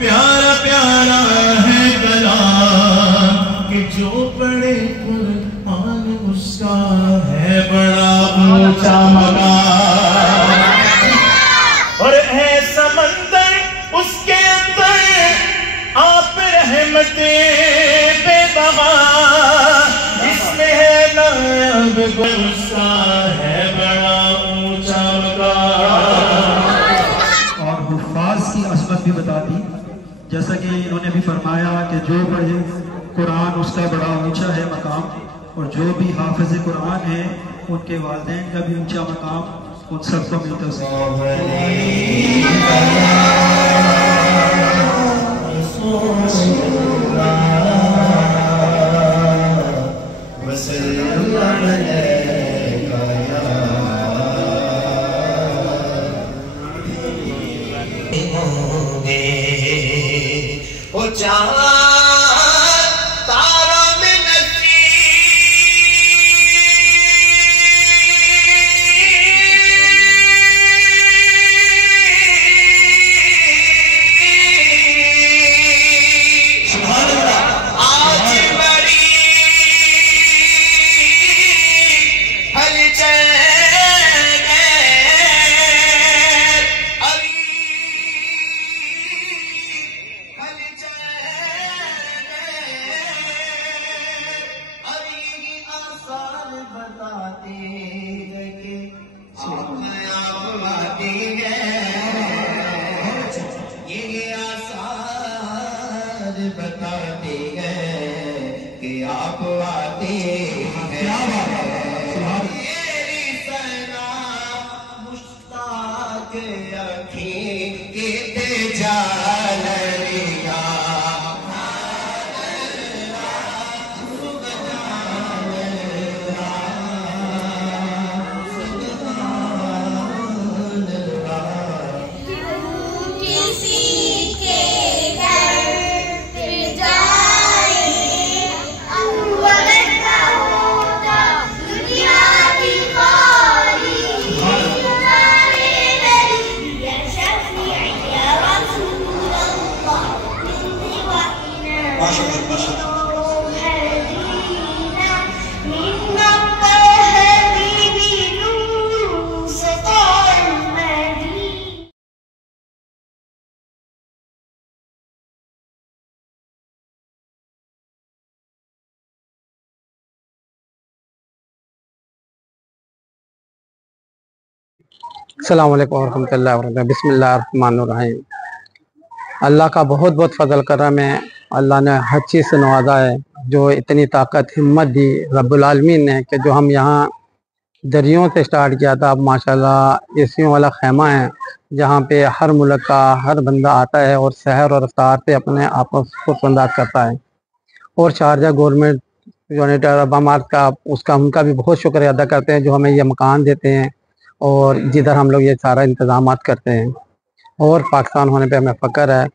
प्यारा प्यारा है कलाम कि जो पढ़े कुरान उसका है बड़ा ऊंचा मकाम। और है समंदर उसके अंदर आप रहमते बेबहा, इसमें है नायाब उसका है बड़ा ऊंचा मकाम। और हुफ्फाज की असमत भी बता दी, जैसा कि इन्होंने भी फरमाया कि जो पढ़े कुरान उसका बड़ा ऊंचा है मकाम, और जो भी हाफिज कुरान है उनके वालिदैन का भी ऊंचा मकाम उन सबको मिलता है। ओ चाँद तारों में आज बड़ी हलचल बताते गए आप आते गए, ये आसार बताते गए कि आप आते हैं। मेरी सना मुश्ताक अखीं के जालरिया अस्सलामु अलैकुम वरहमतुल्लाहि वबरकातुहू। बिस्मिल्लाहिर्रहमानिर्रहीम। अल्लाह का बहुत बहुत फजल करम है। अल्लाह ने हर चीज़ से नवाजा है, जो इतनी ताकत हिम्मत दी रब्बुल आलमीन ने कि जो हम यहाँ दरियों से स्टार्ट किया था। अब माशाल्लाह एसियों वाला खेमा है, जहाँ पे हर मुल्क का हर बंदा आता है और सहर और अफ्तार पे अपने आप को अंदाज करता है। और शारजा गवर्नमेंट यूनाइटेड अरब अमारात का उनका भी बहुत शुक्रिया अदा करते हैं, जो हमें ये मकान देते हैं और जिधर हम लोग ये सारा इंतजाम करते हैं। और पाकिस्तान होने पे हमें फ़ख्र है।